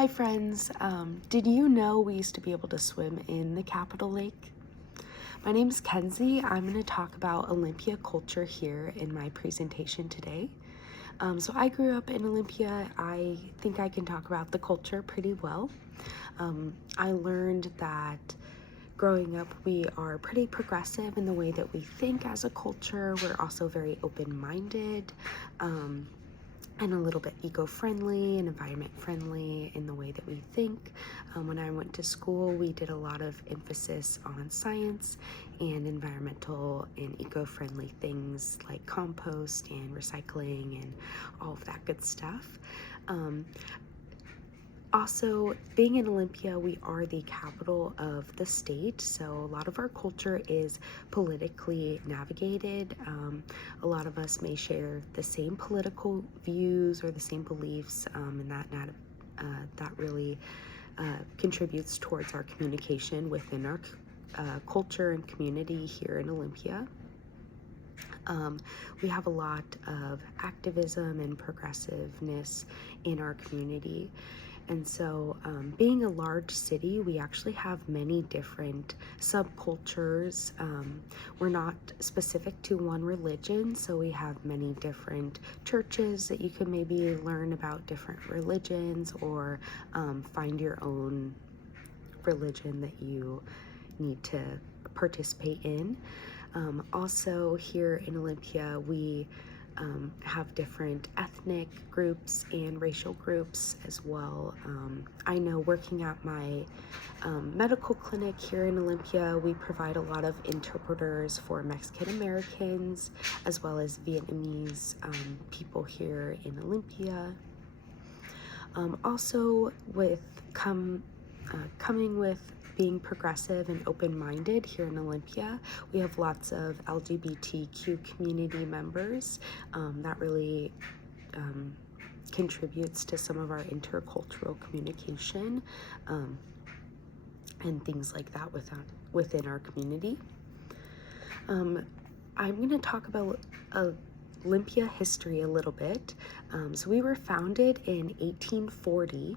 Hi friends, did you know we used to be able to swim in the Capitol Lake? My name is Kenzie. I'm going to talk about Olympia culture here in my presentation today. So I grew up in Olympia. I think I can talk about the culture pretty well. I learned that growing up we are pretty progressive in the way that we think as a culture. We're also very open-minded. And a little bit eco-friendly and environment-friendly in the way that we think. When I went to school, we did a lot of emphasis on science and environmental and eco-friendly things like compost and recycling and all of that good stuff. Also, being in Olympia, we are the capital of the state, so a lot of our culture is politically navigated. A lot of us may share the same political views or the same beliefs, and that really contributes towards our communication within our culture and community here in Olympia. We have a lot of activism and progressiveness in our community. And so being a large city, we actually have many different subcultures. We're not specific to one religion, so we have many different churches that you can maybe learn about different religions or find your own religion that you need to participate in. Also here in Olympia, we have different ethnic groups and racial groups as well. I know working at my medical clinic here in Olympia, we provide a lot of interpreters for Mexican Americans as well as Vietnamese people here in Olympia. Also with coming with being progressive and open-minded here in Olympia, we have lots of LGBTQ community members that really contributes to some of our intercultural communication and things like that within our community. I'm going to talk about Olympia history a little bit. So we were founded in 1840.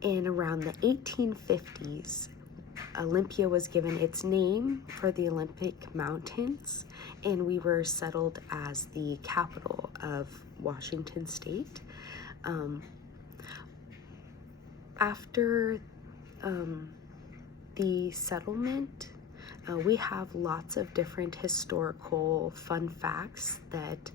And around the 1850s, Olympia was given its name for the Olympic Mountains, and we were settled as the capital of Washington State. After the settlement, we have lots of different historical fun facts that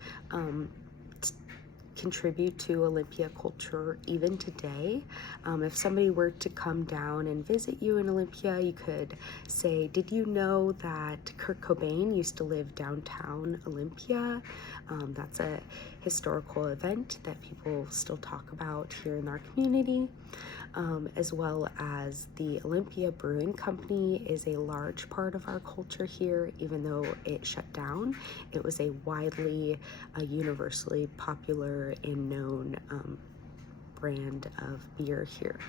contribute to Olympia culture even today. If somebody were to come down and visit you in Olympia, you could say, did you know that Kurt Cobain used to live downtown Olympia? That's a historical event that people still talk about here in our community. As well as the Olympia Brewing Company is a large part of our culture here. Even though it shut down, it was a widely, universally popular and known brand of beer here.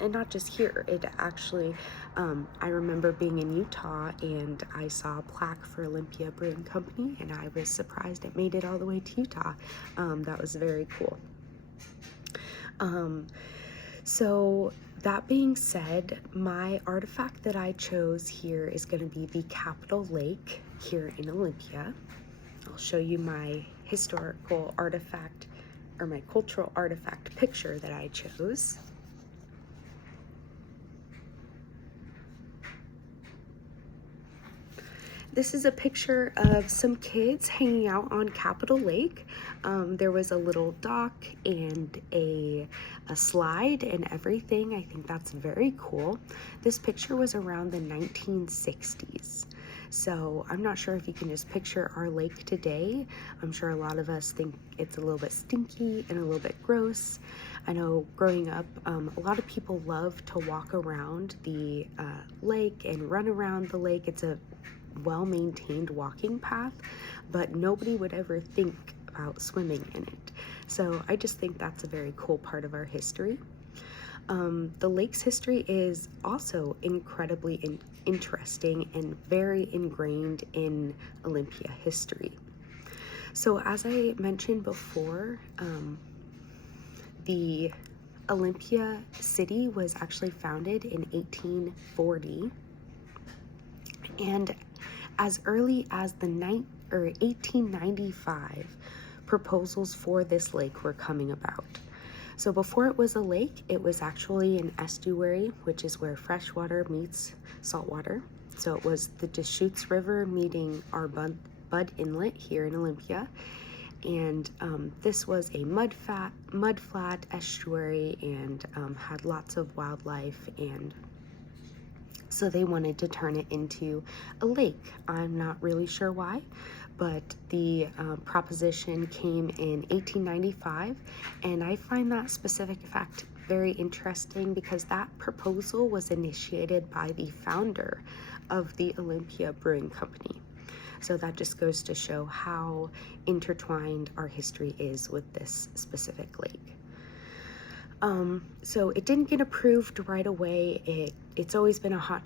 And not just here, it actually, I remember being in Utah and I saw a plaque for Olympia Brewing Company and I was surprised it made it all the way to Utah. That was very cool. So that being said, my artifact that I chose here is going to be the Capitol Lake here in Olympia. I'll show you my historical artifact or my cultural artifact picture that I chose. This is a picture of some kids hanging out on Capitol Lake. There was a little dock and a slide and everything. I think that's very cool. This picture was around the 1960s. So I'm not sure if you can just picture our lake today. I'm sure a lot of us think it's a little bit stinky and a little bit gross. I know growing up, a lot of people love to walk around the lake and run around the lake. It's a well-maintained walking path, but nobody would ever think about swimming in it. So I just think that's a very cool part of our history. The lake's history is also incredibly interesting and very ingrained in Olympia history. So as I mentioned before, the Olympia City was actually founded in 1840, and as early as the 1895, proposals for this lake were coming about. So before it was a lake, it was actually an estuary, which is where freshwater meets saltwater. So it was the Deschutes River meeting our Budd Inlet here in Olympia. And this was a mud flat estuary, and had lots of wildlife, and so they wanted to turn it into a lake. I'm not really sure why, but the proposition came in 1895, and I find that specific fact very interesting because that proposal was initiated by the founder of the Olympia Brewing Company. So that just goes to show how intertwined our history is with this specific lake. So it didn't get approved right away. It's always been a hot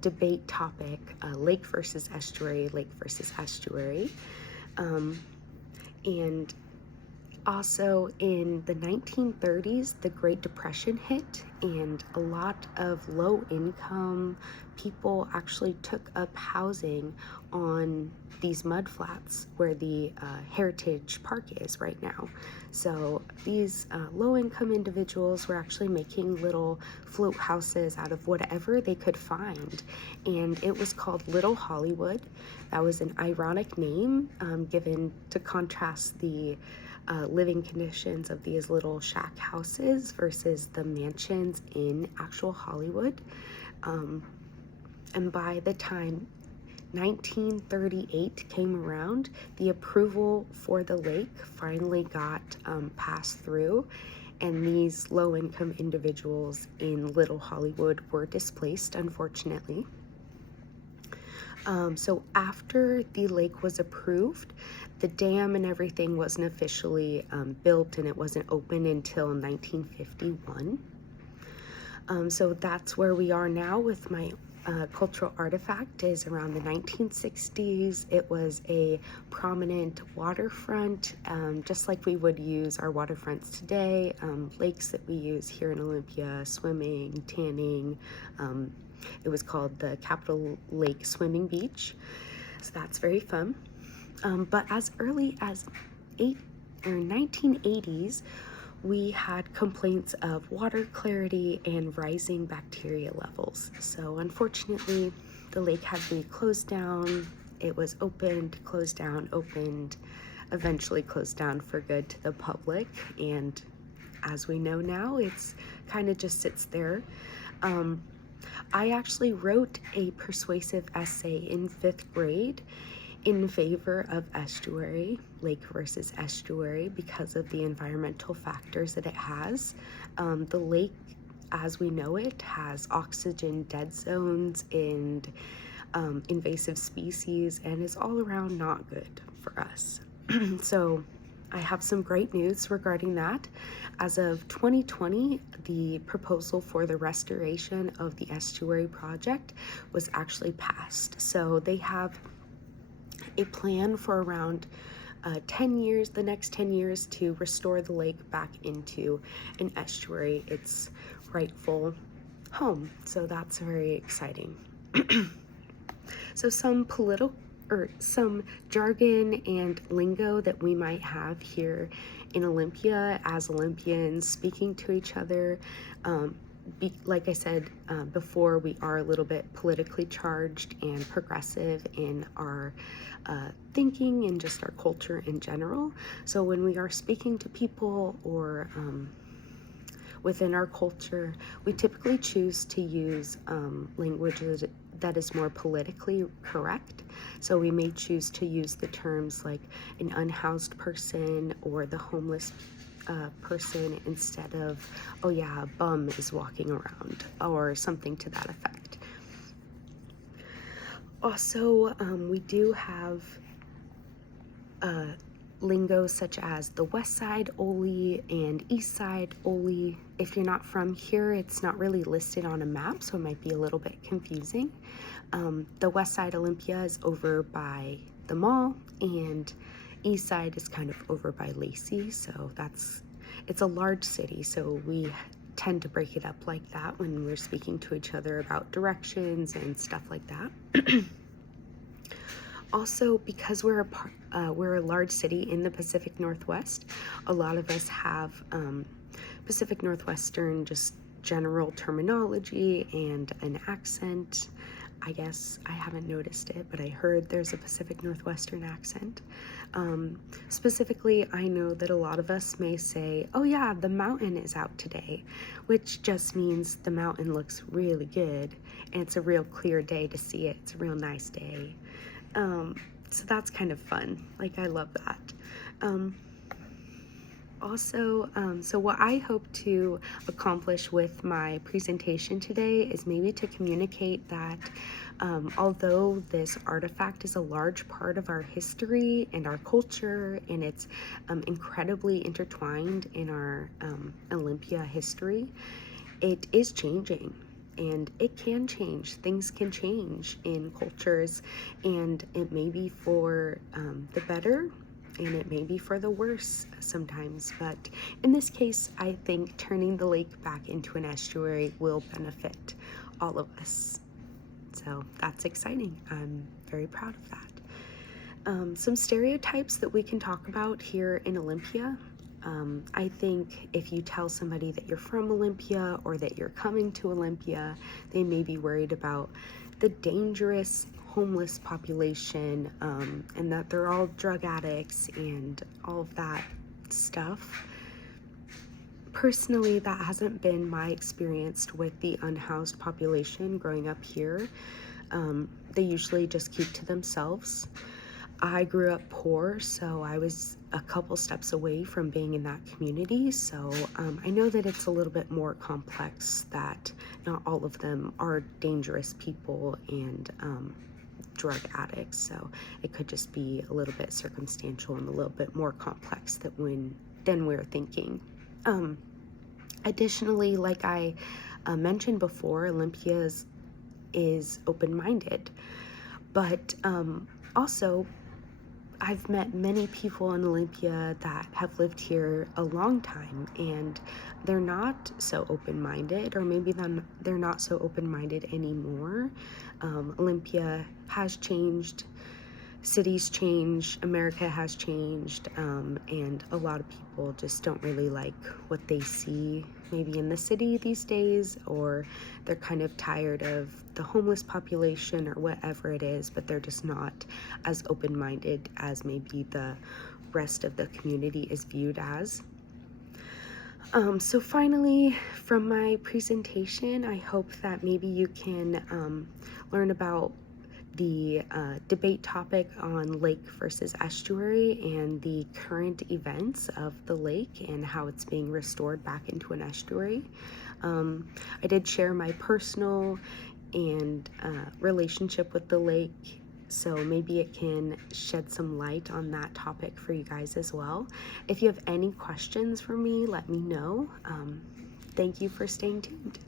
debate topic, lake versus estuary, and also in the 1930s, the Great Depression hit, and a lot of low-income people actually took up housing on these mud flats where the Heritage Park is right now. So these low-income individuals were actually making little float houses out of whatever they could find, and it was called Little Hollywood. That was an ironic name given to contrast the living conditions of these little shack houses versus the mansions in actual Hollywood. And by the time 1938 came around, the approval for the lake finally got passed through, and these low-income individuals in Little Hollywood were displaced, unfortunately. So after the lake was approved, the dam and everything wasn't officially built, and it wasn't open until 1951. So that's where we are now with my cultural artifact. Is around the 1960s. It was a prominent waterfront, just like we would use our waterfronts today, lakes that we use here in Olympia, swimming, tanning. It was called the Capitol Lake Swimming Beach, so that's very fun. But as early as 1980s, we had complaints of water clarity and rising bacteria levels. So unfortunately, the lake had to be closed down. It was opened, closed down, opened, eventually closed down for good to the public. And as we know now, it's kind of just sits there. I actually wrote a persuasive essay in 5th grade in favor of estuary, lake versus estuary, because of the environmental factors that it has. The lake, as we know it, has oxygen dead zones and invasive species, and is all around not good for us. So I have some great news regarding that. As of 2020, the proposal for the restoration of the estuary project was actually passed. So they have a plan for around 10 years, the next 10 years, to restore the lake back into an estuary, its rightful home. So that's very exciting. So some some jargon and lingo that we might have here in Olympia as Olympians speaking to each other. Like I said before, we are a little bit politically charged and progressive in our thinking and just our culture in general. So when we are speaking to people or within our culture, we typically choose to use language that is more politically correct. So we may choose to use the terms like an unhoused person or the homeless person instead of, oh yeah, a bum is walking around, or something to that effect. Also, we do have lingo such as the West Side Ole and East Side Ole. If you're not from here, it's not really listed on a map, so it might be a little bit confusing. The West Side Olympia is over by the mall, and East Side is kind of over by Lacey, so it's a large city, so we tend to break it up like that when we're speaking to each other about directions and stuff like that. Also, because we're a large city in the Pacific Northwest, a lot of us have Pacific Northwestern just general terminology and an accent. I guess I haven't noticed it, but I heard there's a Pacific Northwestern accent. Specifically, I know that a lot of us may say, oh yeah, the mountain is out today, which just means the mountain looks really good and it's a real clear day to see it. It's a real nice day. So that's kind of fun. Like, I love that. So what I hope to accomplish with my presentation today is maybe to communicate that although this artifact is a large part of our history and our culture, and it's incredibly intertwined in our Olympia history, it is changing. And it can change. Things can change in cultures, and it may be for the better, and it may be for the worse sometimes. But in this case, I think turning the lake back into an estuary will benefit all of us. So that's exciting. I'm very proud of that. Some stereotypes that we can talk about here in Olympia. I think if you tell somebody that you're from Olympia or that you're coming to Olympia, they may be worried about the dangerous homeless population, and that they're all drug addicts and all of that stuff. Personally, that hasn't been my experience with the unhoused population growing up here. They usually just keep to themselves. I grew up poor, so I was a couple steps away from being in that community, so I know that it's a little bit more complex, that not all of them are dangerous people and drug addicts, so it could just be a little bit circumstantial and a little bit more complex than we're thinking. Additionally, like I mentioned before, Olympia is open-minded, but also I've met many people in Olympia that have lived here a long time, and they're not so open-minded, or maybe they're not so open-minded anymore. Olympia has changed, cities change, America has changed, and a lot of people just don't really like what they see maybe in the city these days, or they're kind of tired of the homeless population or whatever it is, but they're just not as open-minded as maybe the rest of the community is viewed as. So finally, from my presentation, I hope that maybe you can learn about the debate topic on lake versus estuary and the current events of the lake and how it's being restored back into an estuary. I did share my personal and relationship with the lake, so maybe it can shed some light on that topic for you guys as well. If you have any questions for me, let me know. Thank you for staying tuned.